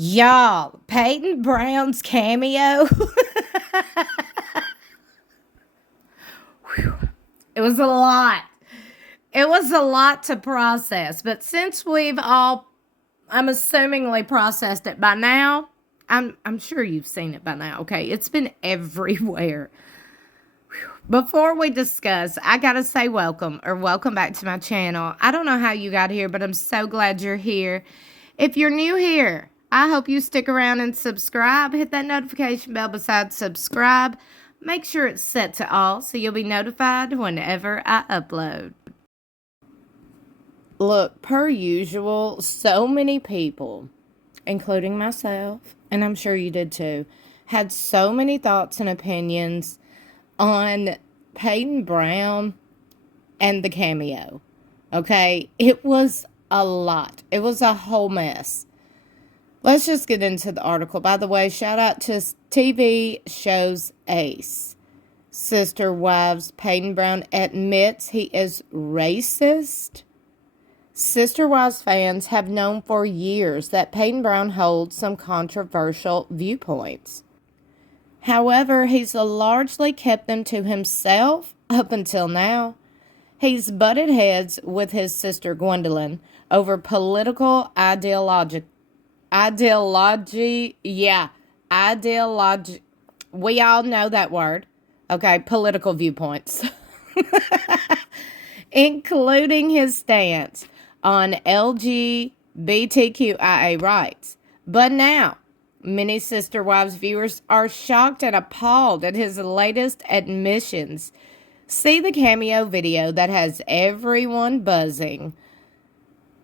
Y'all, Paedon Brown's cameo. It was a lot. It was a lot to process. But since we've all, I'm assumingly processed it by now, I'm sure you've seen it by now, okay? It's been everywhere. Before we discuss, I gotta say welcome back to my channel. I don't know how you got here, but I'm so glad you're here. If you're new here, I hope you stick around and subscribe. Hit that notification bell beside subscribe. Make sure it's set to all so you'll be notified whenever I upload. Look, per usual, so many people, including myself, and I'm sure you did too, had so many thoughts and opinions on Paedon Brown and the cameo. Okay, it was a lot. It was a whole mess. Let's just get into the article. By the way, shout out to TV shows Ace. Sister Wives, Paedon Brown admits he is racist. Sister Wives fans have known for years that Paedon Brown holds some controversial viewpoints. However, he's largely kept them to himself up until now. He's butted heads with his sister Gwendolyn over political ideology. We all know that word. Okay, political viewpoints. Including his stance on LGBTQIA rights. But now, many Sister Wives viewers are shocked and appalled at his latest admissions. See the cameo video that has everyone buzzing.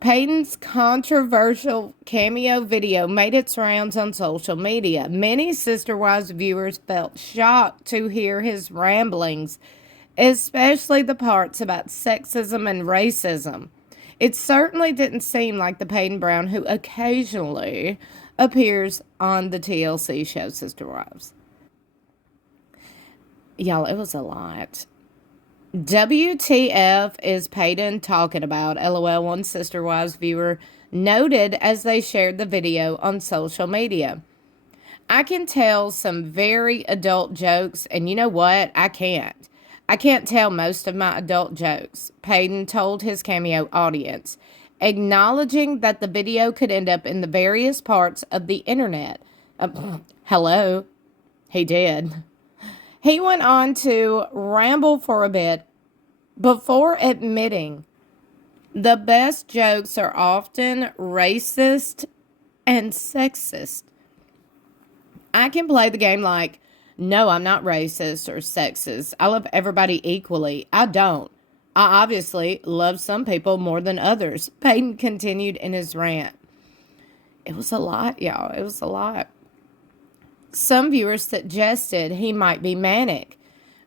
Paedon's controversial cameo video made its rounds on social media. Many Sister Wives viewers felt shocked to hear his ramblings, especially the parts about sexism and racism. It certainly didn't seem like the Paedon Brown who occasionally appears on the TLC show Sister Wives. Y'all, it was a lot. WTF is Paedon talking about? LOL, one Sister Wives viewer noted as they shared the video on social media. I can tell some very adult jokes, and you know what? I can't tell most of my adult jokes, Paedon told his cameo audience, acknowledging that the video could end up in the various parts of the internet. Hello, he did. He went on to ramble for a bit before admitting the best jokes are often racist and sexist. I can play the game like, no, I'm not racist or sexist. I love everybody equally. I don't. I obviously love some people more than others. Paedon continued in his rant. It was a lot, y'all. It was a lot. Some viewers suggested he might be manic,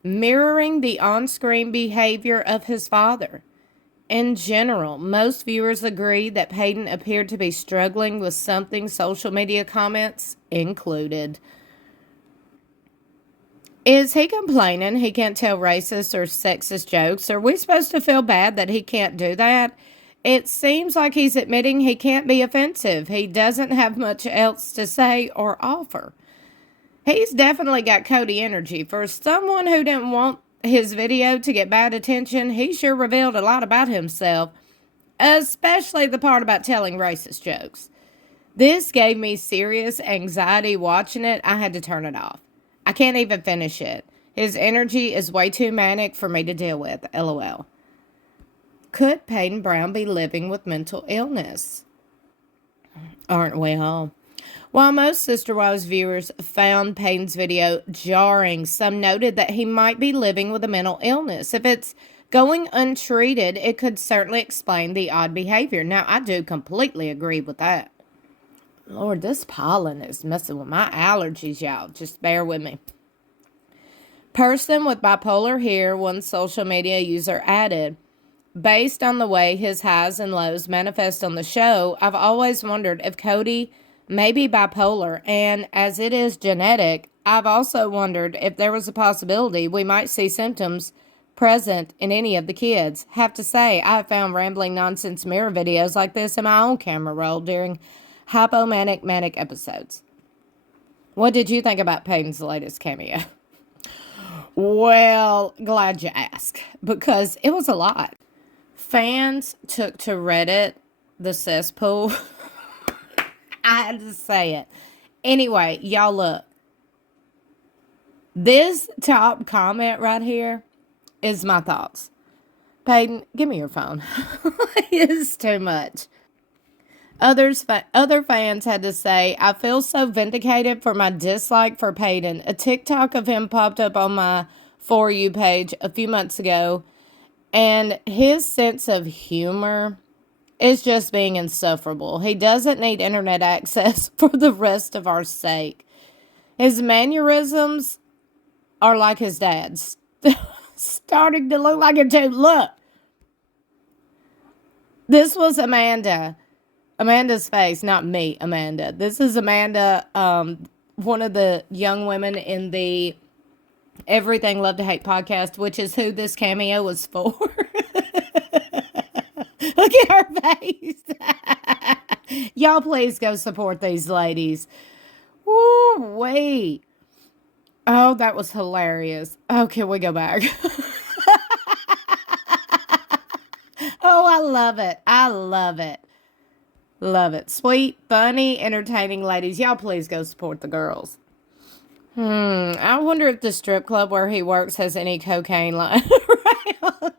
mirroring the on-screen behavior of his father. In general, most viewers agree that Paedon appeared to be struggling with something, social media comments included. Is he complaining he can't tell racist or sexist jokes? Are we supposed to feel bad that he can't do that? It seems like he's admitting he can't be offensive. He doesn't have much else to say or offer. He's definitely got Cody energy. For someone who didn't want his video to get bad attention, he sure revealed a lot about himself, especially the part about telling racist jokes. This gave me serious anxiety watching it. I had to turn it off. I can't even finish it. His energy is way too manic for me to deal with. LOL. Could Paedon Brown be living with mental illness? Aren't we all? While most Sister Wives viewers found Paedon's video jarring, some noted that he might be living with a mental illness. If it's going untreated, it could certainly explain the odd behavior. Now, I do completely agree with that. Lord, this pollen is messing with my allergies, y'all. Just bear with me. Person with bipolar here, one social media user added, based on the way his highs and lows manifest on the show, I've always wondered if Cody may be bipolar, and as it is genetic, I've also wondered if there was a possibility we might see symptoms present in any of the kids. Have to say, I have found rambling nonsense mirror videos like this in my own camera roll during hypomanic manic episodes. What did you think about Paedon's latest cameo? Well, glad you asked, because it was a lot. Fans took to Reddit, the cesspool. I had to say it. Anyway, y'all look. This top comment right here is my thoughts. Paedon, give me your phone. It's too much. Other fans had to say, I feel so vindicated for my dislike for Paedon. A TikTok of him popped up on my For You page a few months ago, and his sense of humor is just being insufferable. He doesn't need internet access for the rest of our sake. His mannerisms are like his dad's. Starting to look like it too. Look. This was Amanda's face, not me, Amanda. This is Amanda, one of the young women in the Everything Love to Hate podcast, which is who this cameo was for. Look at her face. Y'all please go support these ladies. Woo, wait. Oh, that was hilarious. Oh, can we go back? Oh, I love it. I love it. Love it. Sweet, funny, entertaining ladies. Y'all please go support the girls. I wonder if the strip club where he works has any cocaine lying around.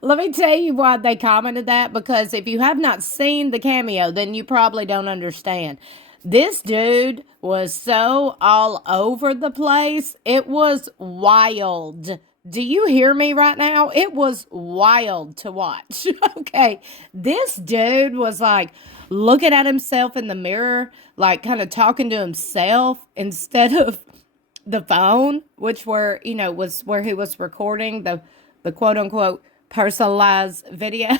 Let me tell you why they commented that, because if you have not seen the cameo, then you probably don't understand. This dude was so all over the place. It was wild. Do you hear me right now? It was wild to watch. Okay. This dude was like looking at himself in the mirror, like kind of talking to himself instead of the phone, which was where he was recording the quote unquote personalized video.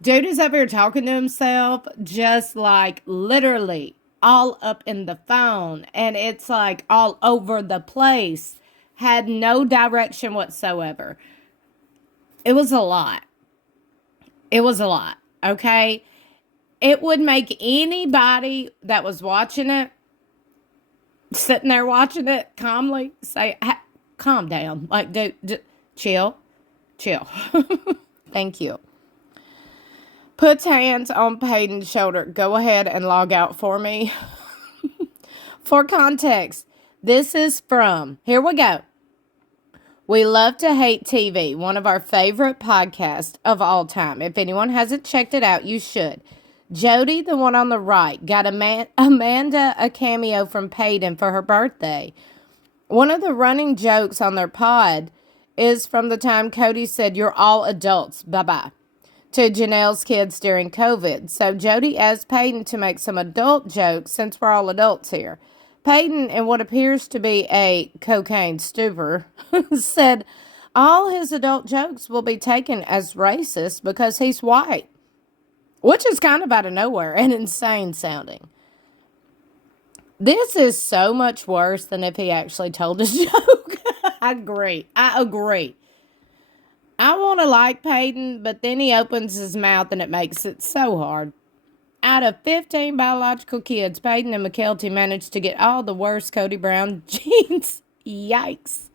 Dude is up here talking to himself, just like literally all up in the phone. And it's like all over the place. Had no direction whatsoever. It was a lot. It was a lot, okay? It would make anybody that was watching it, sitting there watching it calmly, say, calm down. Like, dude, chill. Thank you. Puts hands on Paedon's shoulder. Go ahead and log out for me. For context, this is from, here we go. We Love to Hate TV, one of our favorite podcasts of all time. If anyone hasn't checked it out, you should. Jody, the one on the right, got Amanda a cameo from Paedon for her birthday. One of the running jokes on their pod is from the time Cody said, "You're all adults, bye-bye," to Janelle's kids during COVID. So Jody asked Paedon to make some adult jokes since we're all adults here. Paedon, in what appears to be a cocaine stupor, said all his adult jokes will be taken as racist because he's white, which is kind of out of nowhere and insane sounding. This is so much worse than if he actually told a joke. I agree. I want to like Paedon, but then he opens his mouth and it makes it so hard. Out of 15 biological kids, Paedon and McKelty managed to get all the worst Cody Brown genes. Yikes.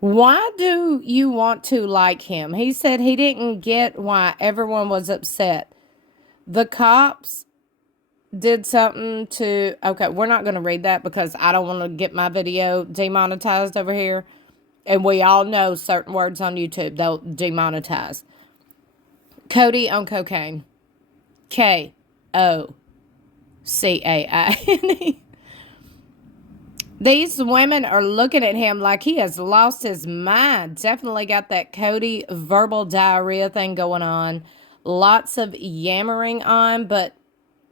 Why do you want to like him? He said he didn't get why everyone was upset. The cops did something to... Okay, we're not going to read that because I don't want to get my video demonetized over here. And we all know certain words on YouTube, they'll demonetize. Cody on cocaine. Kocaine. These women are looking at him like he has lost his mind. Definitely got that Cody verbal diarrhea thing going on. Lots of yammering on, but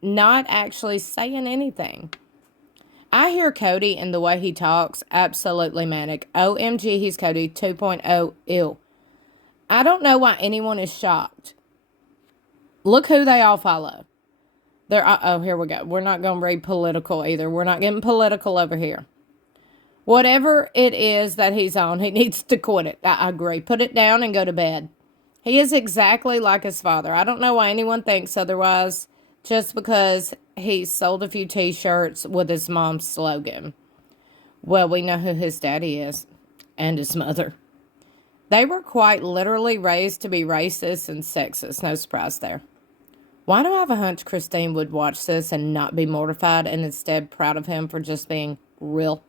not actually saying anything. I hear Cody and the way he talks, absolutely manic. OMG, he's Cody 2.0 ill. I don't know why anyone is shocked. Look who they all follow. Here we go. We're not going to read political either. We're not getting political over here. Whatever it is that he's on, he needs to quit it. I agree. Put it down and go to bed. He is exactly like his father. I don't know why anyone thinks otherwise. just because he sold a few t-shirts with his mom's slogan. Well, we know who his daddy is and his mother. They were quite literally raised to be racist and sexist. No surprise there. Why do I have a hunch Christine would watch this and not be mortified and instead proud of him for just being real?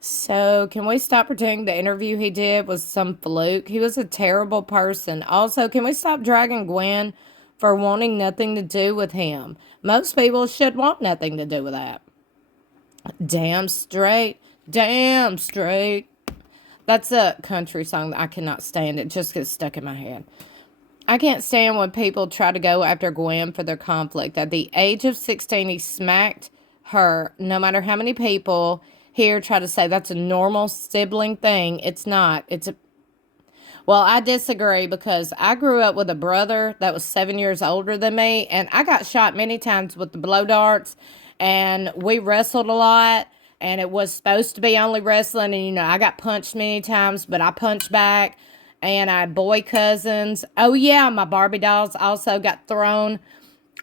So, can we stop pretending the interview he did was some fluke? He was a terrible person. Also, can we stop dragging Gwen for wanting nothing to do with him? Most people should want nothing to do with that. Damn straight. Damn straight. That's a country song that I cannot stand. It just gets stuck in my head. I can't stand when people try to go after Gwen for their conflict. At the age of 16, he smacked her. No matter how many people here try to say that's a normal sibling thing, it's not. Well, I disagree because I grew up with a brother that was 7 years older than me, and I got shot many times with the blow darts, and we wrestled a lot, and it was supposed to be only wrestling, and, I got punched many times, but I punched back. And I had boy cousins. Oh, yeah, my Barbie dolls also got thrown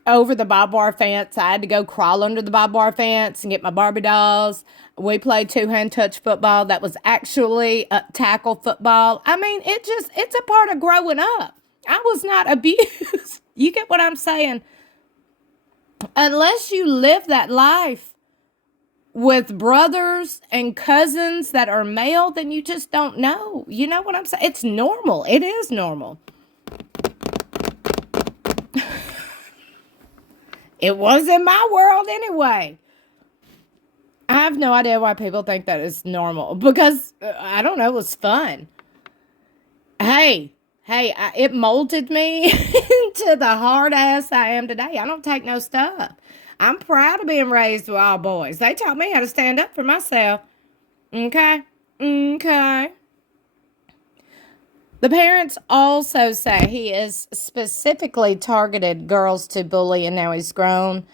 over the barbed wire fence. I had to go crawl under the barbed wire fence and get my Barbie dolls. We played two-hand touch football. That was actually a tackle football. I mean, it's a part of growing up. I was not abused. You get what I'm saying? Unless you live that life with brothers and cousins that are male, then you just don't know. You know what I'm saying? It's normal. It is normal. It was in my world anyway. I have no idea why people think that is normal. Because, I don't know, it was fun. Hey, it molded me into the hard ass I am today. I don't take no stuff. I'm proud of being raised with all boys. They taught me how to stand up for myself. Okay? The parents also say he is specifically targeted girls to bully, and now he's grown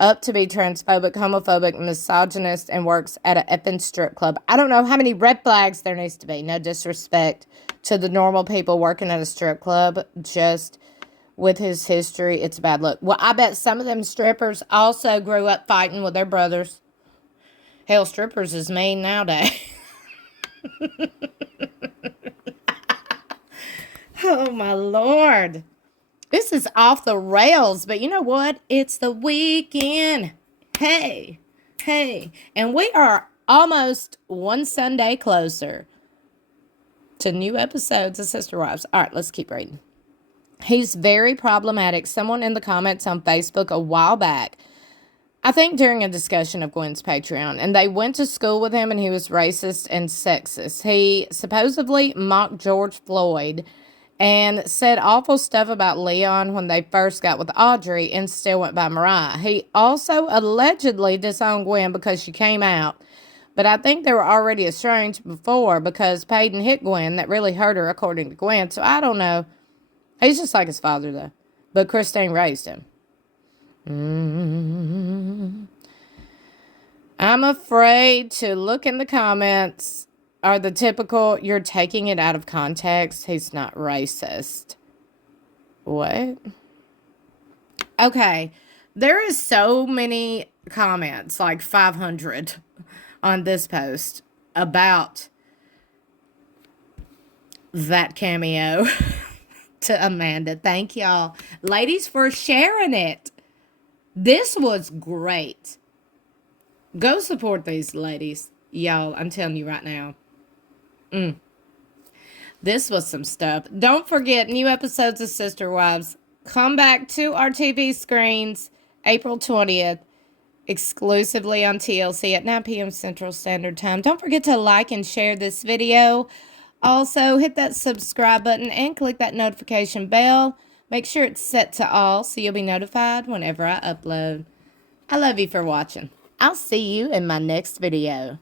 up to be transphobic, homophobic, misogynist, and works at an effing strip club. I don't know how many red flags there needs to be. No disrespect to the normal people working at a strip club. Just with his history, it's a bad look. Well, I bet some of them strippers also grew up fighting with their brothers. Hell, strippers is mean nowadays. Oh, my Lord. This is off the rails, but you know what? It's the weekend. Hey. And we are almost one Sunday closer to new episodes of Sister Wives. All right, let's keep reading. He's very problematic. Someone in the comments on Facebook a while back, I think during a discussion of Gwen's Patreon, and they went to school with him and he was racist and sexist. He supposedly mocked George Floyd and said awful stuff about Leon when they first got with Audrey and still went by Mariah. He also allegedly disowned Gwen because she came out. But I think they were already estranged before because Paedon hit Gwen. That really hurt her, according to Gwen. So I don't know. He's just like his father, though. But Christine raised him. I'm afraid to look in the comments are the typical, you're taking it out of context. He's not racist. What? Okay. There is so many comments, like 500 on this post about that cameo. To Amanda. Thank y'all. Ladies, for sharing it. This was great. Go support these ladies. Y'all, I'm telling you right now. This was some stuff. Don't forget, new episodes of Sister Wives come back to our TV screens April 20th. Exclusively on TLC at 9 p.m. Central Standard Time. Don't forget to like and share this video. Also, hit that subscribe button and click that notification bell. Make sure it's set to all so you'll be notified whenever I upload. I love you for watching. I'll see you in my next video.